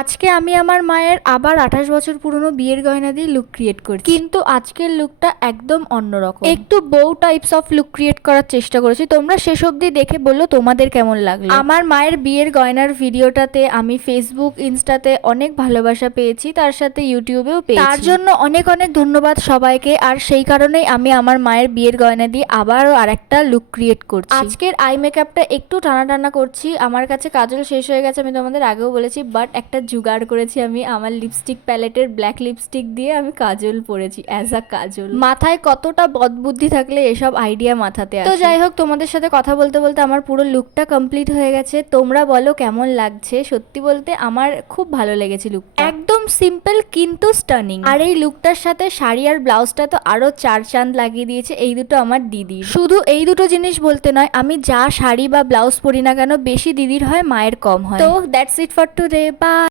আজকে আমি আমার মায়ের আবার 28 বছর পুরনো বিয়ের গয়না দিয়ে লুক ক্রিয়েট করছি, কিন্তু আজকের লুকটা একদম অন্যরকম। একটু বউ টাইপস অফ লুক ক্রিয়েট করার চেষ্টা করেছি। তোমরা শেষ অবধি দেখে বললো তোমাদের কেমন লাগলো। আমার মায়ের বিয়ের গয়নার ভিডিওটাতে আমি ফেসবুক ইনস্টাতে অনেক ভালোবাসা পেয়েছি, তার সাথে ইউটিউবেও পেয়েছি। তার জন্য অনেক অনেক ধন্যবাদ সবাইকে। আর সেই কারণেই আমি আমার মায়ের বিয়ের গয়না দিয়ে আবারও আরেকটা লুক ক্রিয়েট করছি। আজকের আই মেকআপটা একটু টানা টানা করছি। আমার কাছে কাজল শেষ হয়ে গেছে, আমি তোমাদের আগেও বলেছি, বাট একটা জুগাড় করেছি আমি। আমার লিপস্টিক প্যালেটের ব্ল্যাক লিপস্টিক দিয়ে আমি কাজল পরেছি অ্যাজ আ কাজল। মাথায় কতটা বদবুদ্ধি থাকলে এসব আইডিয়া মাথাতে আসে। তো যাই হোক, তোমাদের সাথে কথা বলতে বলতে আমার পুরো লুকটা কমপ্লিট হয়ে গেছে। তোমরা বলো কেমন লাগছে। সত্যি বলতে আমার খুব ভালো লেগেছে লুক, একদম সিম্পল কিন্তু স্টানিং। আর এই লুকটার সাথে শাড়ি আর ব্লাউজটা তো আরো চার চাঁদ লাগিয়ে দিয়েছে এই দুটো আমার দিদির। শুধু এই দুটো জিনিস বলতে নয়, আমি যা শাড়ি বা ব্লাউজ পরি না কেন বেশি দিদির হয়, মায়ের কম হয়। তো that's it for today, by.